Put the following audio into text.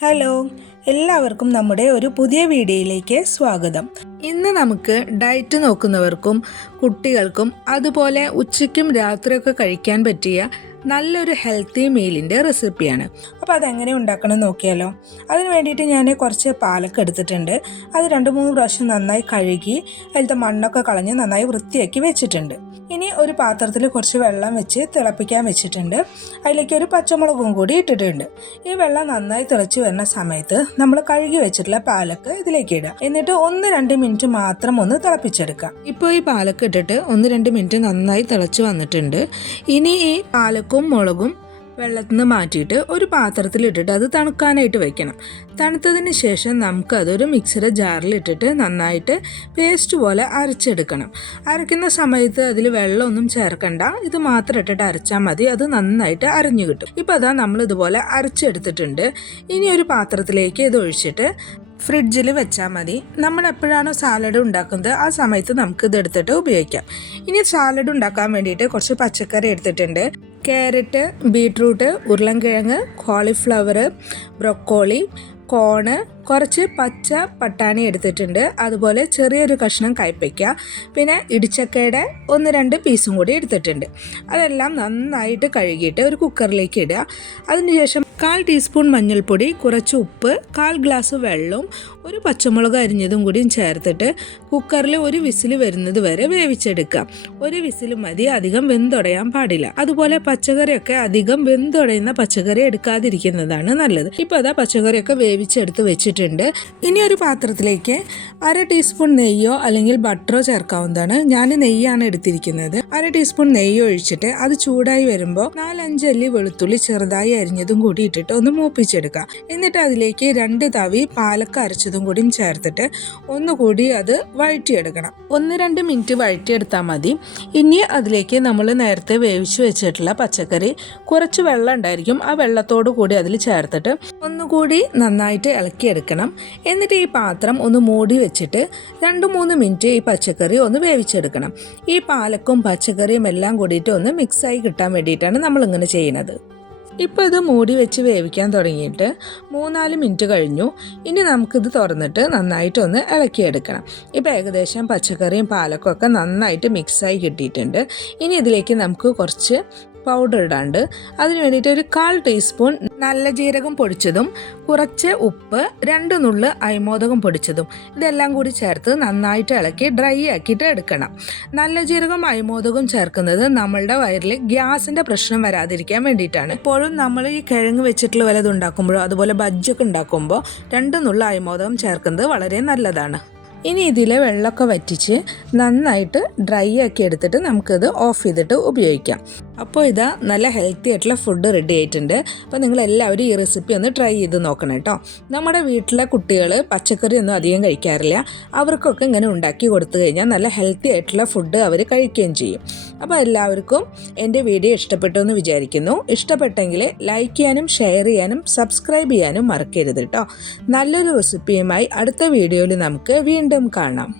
Hello എല്ലാവർക്കും നമ്മുടെ ഒരു പുതിയ വീഡിയോയിലേക്ക് സ്വാഗതം. ഇന്ന് നമുക്ക് ഡയറ്റ് നോക്കുന്നവർക്കും കുട്ടികൾക്കും അതുപോലെ ഉച്ചയ്ക്കും രാത്രിയൊക്കെ കഴിക്കാൻ പറ്റിയ നല്ലൊരു ഹെൽത്തി മീലിന്റെ റെസിപ്പിയാണ്. അപ്പോൾ അതെങ്ങനെ ഉണ്ടാക്കണം നോക്കിയാലോ? അതിന് വേണ്ടിയിട്ട് ഞാൻ കുറച്ച് പാലൊക്കെ എടുത്തിട്ടുണ്ട്. അത് രണ്ട് മൂന്ന് പ്രാവശ്യം നന്നായി കഴുകി അതിലത്തെ മണ്ണൊക്കെ കളഞ്ഞ് നന്നായി വൃത്തിയാക്കി വെച്ചിട്ടുണ്ട്. ഇനി ഒരു പാത്രത്തിൽ കുറച്ച് വെള്ളം വെച്ച് തിളപ്പിക്കാൻ വെച്ചിട്ടുണ്ട്. അതിലേക്ക് ഒരു പച്ചമുളകും കൂടി ഇട്ടിട്ടുണ്ട്. ഈ വെള്ളം നന്നായി തിളച്ച് വരുന്ന സമയത്ത് നമ്മൾ കഴുകി വെച്ചിട്ടുള്ള പാലക്ക് ഇതിലേക്ക് ഇടുക. എന്നിട്ട് ഒന്ന് രണ്ട് മിനിറ്റ് മാത്രം ഒന്ന് തിളപ്പിച്ചെടുക്കാം ഇപ്പോൾ ഈ പാലക്ക് ഇട്ടിട്ട് ഒന്ന് രണ്ട് മിനിറ്റ് നന്നായി തിളച്ച് വന്നിട്ടുണ്ട്. ഇനി ഈ പാലക്കും മുളകും വെള്ളത്തിൽ നിന്ന് മാറ്റിയിട്ട് ഒരു പാത്രത്തിലിട്ടിട്ട് അത് തണുക്കാനായിട്ട് വെക്കണം. തണുത്തതിന് ശേഷം നമുക്കതൊരു മിക്സിയുടെ ജാറിലിട്ടിട്ട് നന്നായിട്ട് പേസ്റ്റ് പോലെ അരച്ചെടുക്കണം. അരയ്ക്കുന്ന സമയത്ത് അതിൽ വെള്ളമൊന്നും ചേർക്കണ്ട. ഇത് മാത്രം ഇട്ടിട്ട് അരച്ചാൽ മതി. അത് നന്നായിട്ട് അരഞ്ഞു കിട്ടും. ഇപ്പോൾ അതാ നമ്മൾ ഇതുപോലെ അരച്ചെടുത്തിട്ടുണ്ട്. ഇനി ഒരു പാത്രത്തിലേക്ക് ഇത് ഒഴിച്ചിട്ട് ഫ്രിഡ്ജിൽ വെച്ചാൽ മതി. നമ്മൾ എപ്പോഴാണോ സാലഡ് ഉണ്ടാക്കുന്നത് ആ സമയത്ത് നമുക്ക് ഇത് എടുത്തിട്ട് ഉപയോഗിക്കാം. ഇനി സാലഡ് ഉണ്ടാക്കാൻ വേണ്ടിയിട്ട് കുറച്ച് പച്ചക്കറി എടുത്തിട്ടുണ്ട്. ക്യാരറ്റ് ബീട്രൂട്ട് ഉരുളൻകിഴങ്ങ് കോളിഫ്ലവർ ബ്രൊക്കോളി കോണ് കുറച്ച് പച്ച പട്ടാണി എടുത്തിട്ടുണ്ട്. അതുപോലെ ചെറിയൊരു കഷ്ണം കയ്പ്പയ്ക്ക പിന്നെ ഇടിച്ചക്കയുടെ ഒന്ന് രണ്ട് പീസും കൂടി എടുത്തിട്ടുണ്ട്. അതെല്ലാം നന്നായിട്ട് കഴുകിയിട്ട് ഒരു കുക്കറിലേക്ക് ഇടുക. അതിനുശേഷം കാൽ ടീസ്പൂൺ മഞ്ഞൾപ്പൊടി കുറച്ച് ഉപ്പ് കാൽ ഗ്ലാസ് വെള്ളവും ഒരു പച്ചമുളക് അരിഞ്ഞതും കൂടിയും ചേർത്തിട്ട് കുക്കറിൽ ഒരു വിസിൽ വരുന്നത് വരെ വേവിച്ചെടുക്കുക. ഒരു വിസിൽ മതി അധികം വെന്തുടയാൻ പാടില്ല. അതുപോലെ പച്ചക്കറിയൊക്കെ അധികം വെന്തുടയുന്ന പച്ചക്കറി എടുക്കാതിരിക്കുന്നതാണ് നല്ലത്. ഇപ്പോൾ അതാ പച്ചക്കറിയൊക്കെ വേവിച്ചെടുത്ത് വെച്ചിട്ടുണ്ട്. ഇനി ഒരു പാത്രത്തിലേക്ക് അര ടീസ്പൂൺ നെയ്യോ അല്ലെങ്കിൽ ബട്ടറോ ചേർക്കാവുന്നതാണ്. ഞാൻ നെയ്യാണ് എടുത്തിരിക്കുന്നത്. അര ടീസ്പൂൺ നെയ്യ് ഒഴിച്ചിട്ട് അത് ചൂടായി വരുമ്പോൾ നാലഞ്ച് അല്ലി വെളുത്തുള്ളി ചെറുതായി അരിഞ്ഞതും കൂടി ഇട്ടിട്ട് ഒന്ന് മൂപ്പിച്ചെടുക്കുക എന്നിട്ട് അതിലേക്ക് രണ്ട് തവി പാലക്ക അരച്ചതും കൂടിയും ചേർത്തിട്ട് ഒന്നുകൂടി അത് വഴറ്റിയെടുക്കണം. ഒന്ന് രണ്ട് മിനിറ്റ് വഴറ്റിയെടുത്താൽ മതി. ഇനി അതിലേക്ക് നമ്മൾ നേരത്തെ വേവിച്ച് വെച്ചിട്ടുള്ള പച്ചക്കറി കുറച്ച് വെള്ളം ഉണ്ടായിരിക്കും. ആ വെള്ളത്തോടു കൂടി അതിൽ ചേർത്തിട്ട് ഒന്നുകൂടി നന്നായിട്ട് ഇളക്കിയെടുക്കണം എന്നിട്ട് ഈ പാത്രം ഒന്ന് മൂടി വെച്ചിട്ട് രണ്ട് മൂന്ന് മിനിറ്റ് ഈ പച്ചക്കറി ഒന്ന് വേവിച്ചെടുക്കണം. ഈ പാലക്കും പച്ചക്കറിയും എല്ലാം കൂടിയിട്ട് ഒന്ന് മിക്സായി കിട്ടാൻ വേണ്ടിയിട്ടാണ് നമ്മളിങ്ങനെ ചെയ്യുന്നത്. ഇപ്പോൾ ഇത് മൂടി വെച്ച് വേവിക്കാൻ തുടങ്ങിയിട്ട് മൂന്നാൽ മിനിറ്റ് കഴിഞ്ഞു. ഇനി നമുക്കിത് തുറന്നിട്ട് നന്നായിട്ടൊന്ന് ഇളക്കിയെടുക്കണം. ഇപ്പോൾ ഏകദേശം പച്ചക്കറിയും പാലക്കും ഒക്കെ നന്നായിട്ട് മിക്സായി കിട്ടിയിട്ടുണ്ട്. ഇനി ഇതിലേക്ക് നമുക്ക് കുറച്ച് പൗഡർ ഇടാണ്ട് അതിന് വേണ്ടിയിട്ട് ഒരു കാൽ ടീസ്പൂൺ നല്ല ജീരകം പൊടിച്ചതും കുറച്ച് ഉപ്പ് രണ്ട് നുള്ള് അയമോദകം പൊടിച്ചതും ഇതെല്ലാം കൂടി ചേർത്ത് നന്നായിട്ട് ഇളക്കി ഡ്രൈ ആക്കിയിട്ട് എടുക്കണം. നല്ല ജീരകം അയമോദകം ചേർക്കുന്നത് നമ്മളുടെ വയറിൽ ഗ്യാസിന്റെ പ്രശ്നം വരാതിരിക്കാൻ വേണ്ടിയിട്ടാണ്. ഇപ്പോഴും നമ്മൾ ഈ കിഴങ്ങ് വെച്ചിട്ടുള്ള വല്ലതും ഉണ്ടാക്കുമ്പോഴോ അതുപോലെ ബജ്ജൊക്കെ ഉണ്ടാക്കുമ്പോൾ രണ്ട് നുള്ള അയമോദകം ചേർക്കുന്നത് വളരെ നല്ലതാണ്. ഇനി ഇതിലെ വെള്ളമൊക്കെ വറ്റിച്ച് നന്നായിട്ട് ഡ്രൈ ആക്കി എടുത്തിട്ട് നമുക്കിത് ഓഫ് ചെയ്തിട്ട് ഉപയോഗിക്കാം. അപ്പോൾ ഇതാ നല്ല ഹെൽത്തി ആയിട്ടുള്ള ഫുഡ് റെഡി ആയിട്ടുണ്ട്. അപ്പോൾ നിങ്ങൾ എല്ലാവരും ഈ റെസിപ്പി ഒന്ന് ട്രൈ ചെയ്ത് നോക്കണം കേട്ടോ. നമ്മുടെ വീട്ടിലെ കുട്ടികൾ പച്ചക്കറി ഒന്നും അധികം കഴിക്കാറില്ല. അവർക്കൊക്കെ ഇങ്ങനെ ഉണ്ടാക്കി കൊടുത്തു കഴിഞ്ഞാൽ നല്ല ഹെൽത്തി ആയിട്ടുള്ള ഫുഡ് അവർ കഴിക്കുകയും ചെയ്യും. അപ്പോൾ എല്ലാവർക്കും എന്റെ വീഡിയോ ഇഷ്ടപ്പെട്ടു എന്ന് വിചാരിക്കുന്നു. ഇഷ്ടപ്പെട്ടെങ്കിൽ ലൈക്ക് ചെയ്യാനും ഷെയർ ചെയ്യാനും സബ്സ്ക്രൈബ് ചെയ്യാനും മറക്കരുത് കേട്ടോ നല്ലൊരു റെസിപ്പിയുമായി അടുത്ത വീഡിയോയിൽ നമുക്ക് വീണ്ടും കാണാം.